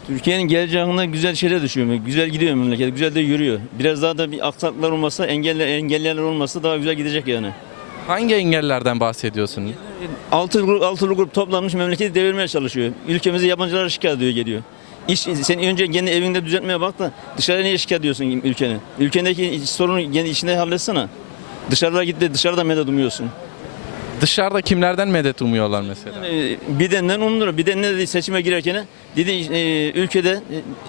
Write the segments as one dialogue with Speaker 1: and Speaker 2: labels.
Speaker 1: Türkiye'nin geleceğinde güzel şeyler düşüyor. Güzel gidiyor memleket, güzel de yürüyor. Biraz daha da bir aksaklıklar olmasa, engelleyenler olmasa daha güzel gidecek yani.
Speaker 2: Hangi engellerden bahsediyorsun?
Speaker 1: Altılı grup toplanmış memleketi devirmeye çalışıyor. Ülkemize yabancılar şikayet ediyor, geliyor. Sen önce kendi evinde düzeltmeye bak da dışarıya niye şikayet ediyorsun ülkenin? Ülkendeki sorunu kendi içinde halletsene. Dışarıda git de dışarıda medet umuyorsun.
Speaker 2: Dışarıda kimlerden medet umuyorlar mesela?
Speaker 1: Biden'den umulur. Biden ne dedi seçime girerken? Dedi ülkede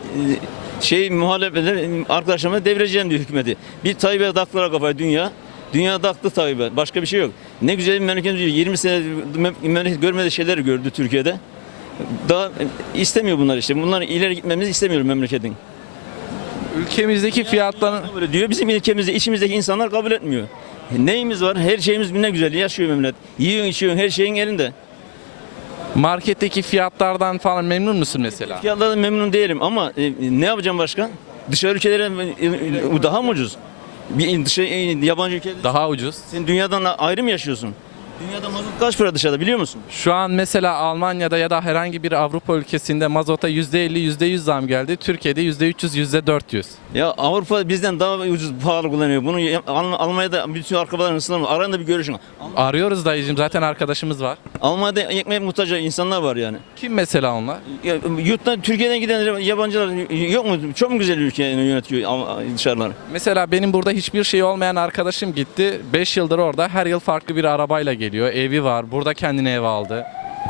Speaker 1: muhalefetler arkadaşlarıma devireceğim diyor hükümeti. Bir Tayyip'e taktılar kafayı dünya. Dünya taktı Tayyip'e. Başka bir şey yok. Ne güzel bir memleket diyor. 20 sene memleket görmediği şeyler gördü Türkiye'de. Daha istemiyor bunlar işte. Bunlar ileri gitmemizi istemiyor memleketin.
Speaker 2: Ülkemizdeki fiyatların
Speaker 1: Kabul ediyor. Bizim ülkemizde, içimizdeki insanlar kabul etmiyor. Neyimiz var? Her şeyimiz ne güzel. Yaşıyor memleket. Yiyorsun, içiyorsun, her şeyin elinde.
Speaker 2: marketteki fiyatlardan falan memnun musun mesela?
Speaker 1: Fiyatlardan memnun değilim ama ne yapacağım başka? Dışarı ülkelere daha mı ucuz? Yabancı ülkelerde
Speaker 2: Daha ucuz.
Speaker 1: sen dünyadan ayrı mı yaşıyorsun? Dünyada mazot kaç para dışarıda biliyor musun?
Speaker 2: Şu an mesela Almanya'da ya da herhangi bir Avrupa ülkesinde mazota %50, %100 zam geldi. Türkiye'de %300, %400.
Speaker 1: Ya Avrupa bizden daha ucuz pahalı kullanıyor. Bunu Almanya'da bütün arkabaların ısınamıyor. Aranda bir görüşün.
Speaker 2: Arıyoruz dayıcım, zaten arkadaşımız var.
Speaker 1: Almanya'da ekmeğe muhtaç insanlar var yani.
Speaker 2: Kim mesela onlar?
Speaker 1: Yurttan Türkiye'den giden yabancılar yok mu? Çok mu güzel ülke yönetiyor dışarılar?
Speaker 2: Mesela benim burada hiçbir şey olmayan arkadaşım gitti. 5 yıldır orada, her yıl farklı bir arabayla geliyor. Evi var. Burada kendine ev aldı.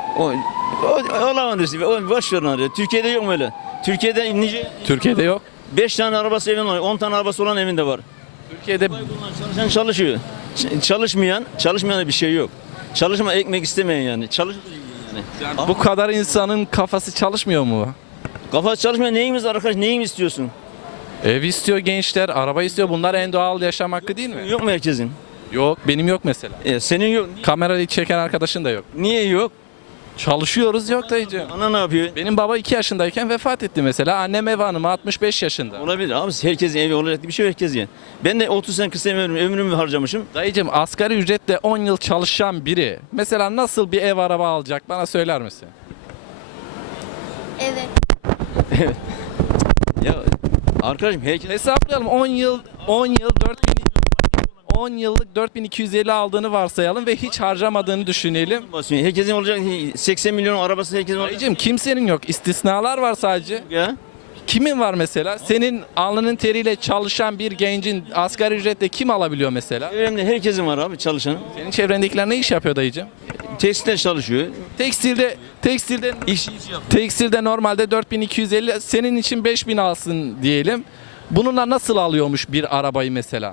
Speaker 1: Olamadı. Boş ver onları. Türkiye'de yok mu öyle? Türkiye'de nice
Speaker 2: Türkiye'de yok.
Speaker 1: 5 tane arabası evinde var. 10 tane arabası olan evinde var.
Speaker 2: Türkiye'de
Speaker 1: Çalışan çalışıyor. Çalışmayan bir şey yok. Çalışma ekmek istemeyen yani. Yani.
Speaker 2: bu kadar insanın kafası çalışmıyor mu?
Speaker 1: Kafa çalışmayan neyimiz arkadaş? Neyimiz istiyorsun?
Speaker 2: Ev istiyor gençler, araba istiyor. Bunlar en doğal yaşam hakkı değil mi?
Speaker 1: Yok mu herkesin?
Speaker 2: Yok, benim yok mesela.
Speaker 1: Senin yok.
Speaker 2: Kamerayı çeken arkadaşın da yok.
Speaker 1: Niye yok?
Speaker 2: Çalışıyoruz, yok dayıcığım.
Speaker 1: Ana ne yapıyor?
Speaker 2: Benim baba 2 yaşındayken vefat etti mesela. Annem ev hanımı 65 yaşında.
Speaker 1: Olabilir abi, herkesin evi olacak bir şey yok, herkes yani. Ben de 30 sene 40 sene ömrümü harcamışım.
Speaker 2: Dayıcığım, asgari ücretle 10 yıl çalışan biri mesela nasıl bir ev araba alacak, bana söyler misin?
Speaker 3: Evet.
Speaker 1: Ya arkadaşım herkes
Speaker 2: Hesaplayalım, 10 yıllık 4250 aldığını varsayalım ve hiç harcamadığını düşünelim.
Speaker 1: basıyor. Herkesin olacak 80 milyon arabası herkesin olacak.
Speaker 2: Dayıcığım, kimsenin yok, istisnalar var sadece.
Speaker 1: Ya.
Speaker 2: Kimin var mesela? Senin alnının teriyle çalışan bir gencin asgari ücretle kim alabiliyor mesela?
Speaker 1: Çevremde herkesin var abi çalışan.
Speaker 2: Senin çevrendekiler ne iş yapıyor dayıcığım?
Speaker 1: Tekstilde çalışıyor.
Speaker 2: Tekstilde normalde 4250, senin için 5000 alsın diyelim. Bununla nasıl alıyormuş bir arabayı mesela?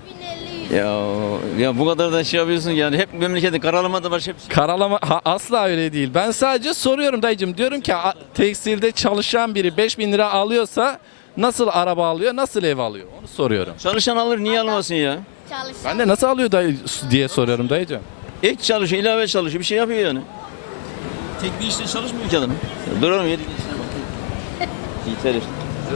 Speaker 3: 5050
Speaker 1: Ya bu kadar da şey yapıyorsun yani, hep memlekette karalama da var, hep
Speaker 2: Karalama asla öyle değil. Ben sadece soruyorum dayıcığım. Diyorum ki tekstilde çalışan biri 5000 lira alıyorsa nasıl araba alıyor, nasıl ev alıyor? Onu soruyorum.
Speaker 1: çalışan alır, niye almasın ya?
Speaker 3: çalışan.
Speaker 2: Ben de nasıl alıyor dayı diye soruyorum dayıcığım.
Speaker 1: Ek çalışıyor, ilave çalışıyor, bir şey yapıyor yani. Tek bir işte çalışmıyor ki adam. Duralım yedi geçsine bakayım. Yeter işte.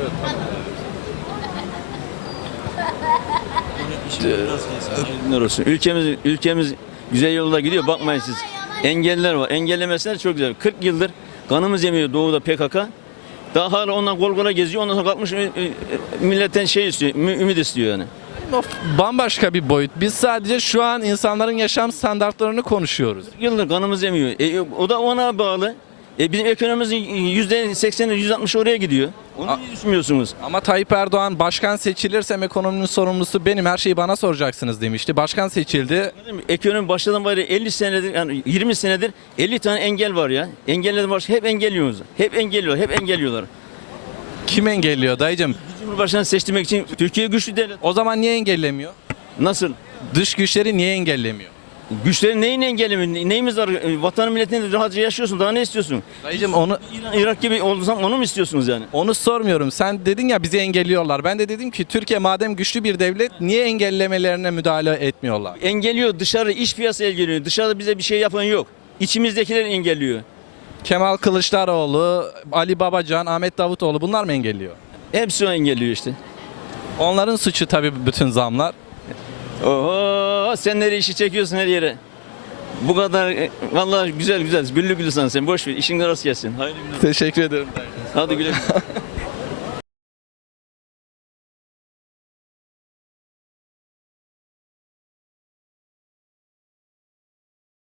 Speaker 1: Ülkemiz güzel yolda gidiyor, bakmayın siz. Engeller var. Engellemeseler çok güzel. 40 yıldır kanımız yemiyor doğuda PKK. Daha hala ondan kol kola geziyor. Ondan sonra kalkmış milletten şey istiyor, ümit istiyor yani.
Speaker 2: O bambaşka bir boyut. Biz sadece şu an insanların yaşam standartlarını konuşuyoruz.
Speaker 1: 40 yıldır kanımız yemiyor. O da ona bağlı. Bizim ekonomimizin %80'i %60'ı oraya gidiyor. Onu niye düşünmüyorsunuz?
Speaker 2: Ama Tayyip Erdoğan başkan seçilirsem ekonominin sorumlusu benim, her şeyi bana soracaksınız demişti. Başkan seçildi.
Speaker 1: Ekonomi başladan beri 50 senedir, yani 20 senedir 50 tane engel var ya. Engellerden başka hep engelliyoruz. Hep engelliyorlar.
Speaker 2: Kim engelliyor dayıcım?
Speaker 1: Cumhurbaşkanı seçtirmek için Türkiye güçlü devlet.
Speaker 2: O zaman niye engellemiyor?
Speaker 1: Nasıl?
Speaker 2: Dış güçleri niye engellemiyor?
Speaker 1: Güçlerin neyini engellemiyor? Neyimiz var? Vatanın milletinde rahatça yaşıyorsun. Daha ne istiyorsun?
Speaker 2: Dayıcım onu
Speaker 1: Irak gibi olsam onu mu istiyorsunuz yani?
Speaker 2: sormuyorum. Sen dedin ya bizi engelliyorlar. Ben de dedim ki Türkiye madem güçlü bir devlet, niye engellemelerine müdahale etmiyorlar?
Speaker 1: Engelliyor. Dışarı iş piyasası engelliyor. Dışarıda bize bir şey yapan yok. İçimizdekiler engelliyor.
Speaker 2: Kemal Kılıçdaroğlu, Ali Babacan, Ahmet Davutoğlu, bunlar mı engelliyor?
Speaker 1: Hepsi o engelliyor işte.
Speaker 2: Onların suçu tabii bütün zamlar.
Speaker 1: Oho, sen nereye işi çekiyorsun her yere? Bu kadar vallahi güzel güzel güllü güllü sen boş ver, işin rast gelsin. Hayırlı günler.
Speaker 2: Teşekkür ederim dayı.
Speaker 1: Hadi güle güle.